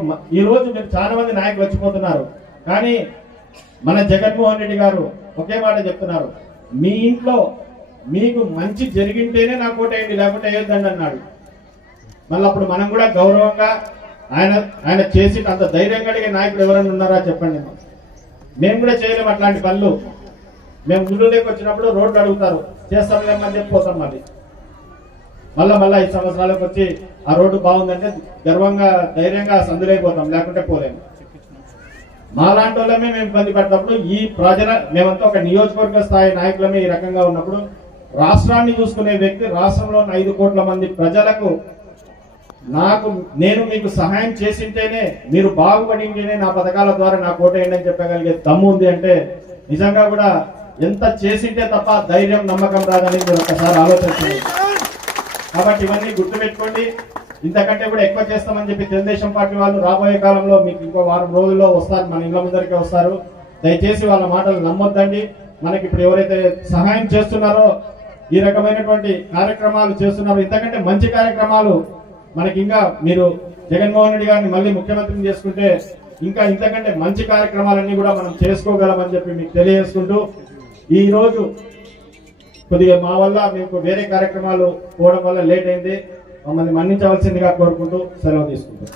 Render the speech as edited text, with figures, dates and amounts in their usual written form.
ఈ రోజు మీరు చాలా మంది నాయకులు వచ్చిపోతున్నారు, కానీ మన జగన్మోహన్ రెడ్డి గారు ఒకే మాట చెప్తున్నారు, మీ ఇంట్లో మీకు మంచి జరిగింటేనే నాకు ఓటేయండి, లేకపోతే వేయొద్దండి అన్నాడు. మళ్ళీ అప్పుడు మనం కూడా గౌరవంగా ఆయన చేసి అంత ధైర్యంగా అడిగే నాయకులు ఎవరైనా ఉన్నారా చెప్పండి. మేము కూడా చేయలేము అట్లాంటి పనులు. మేము గుళ్ళలోకి వచ్చినప్పుడు రోడ్లు అడుగుతారు, చేస్తాంలేమని చెప్పిపోతాం. మళ్ళీ 5 సంవత్సరాలకు వచ్చి ఆ రోడ్డు బాగుందంటే గర్వంగా ధైర్యంగా సందులైపోతాం, లేకుంటే పోలేము. మాలాంటి వాళ్ళమే మేము ఇబ్బంది పడినప్పుడు ఈ మేమంతా ఒక నియోజకవర్గ స్థాయి నాయకులమే ఈ రకంగా ఉన్నప్పుడు రాష్ట్రాన్ని చూసుకునే వ్యక్తి, రాష్ట్రంలో 5 కోట్ల మంది ప్రజలకు నేను మీకు సహాయం చేసింటేనే, మీరు బాగుపడింటేనే నా పథకాల ద్వారా నాకు ఓటేయండి అని చెప్పగలిగే దమ్ము ఉంది అంటే నిజంగా కూడా ఎంత చేసింటే తప్ప ధైర్యం నమ్మకం రాదని మీరు ఒకసారి ఆలోచించండి. కాబట్టి ఇవన్నీ గుర్తుపెట్టుకోండి. ఇంతకంటే కూడా ఎక్కువ చేస్తామని చెప్పి తెలుగుదేశం పార్టీ వాళ్ళు రాబోయే కాలంలో మీకు ఇంకో వారం రోజుల్లో వస్తారు, మన ఇళ్ల ముందరికే వస్తారు. దయచేసి వాళ్ళ మాటలు నమ్మొద్దండి. మనకి ఇప్పుడు ఎవరైతే సహాయం చేస్తున్నారో, ఈ రకమైనటువంటి కార్యక్రమాలు చేస్తున్నారో, ఇంతకంటే మంచి కార్యక్రమాలు మనకి ఇంకా మీరు జగన్మోహన్ రెడ్డి గారిని మళ్ళీ ముఖ్యమంత్రిని చేసుకుంటే ఇంకా ఇంతకంటే మంచి కార్యక్రమాలన్నీ కూడా మనం చేసుకోగలమని చెప్పి మీకు తెలియజేసుకుంటూ, ఈ రోజు కొద్దిగా మా వల్ల మీకు వేరే కార్యక్రమాలు పోవడం వల్ల లేట్ అయింది, మమ్మల్ని మన్నించవలసిందిగా కోరుకుంటూ సెలవు తీసుకుంటాం.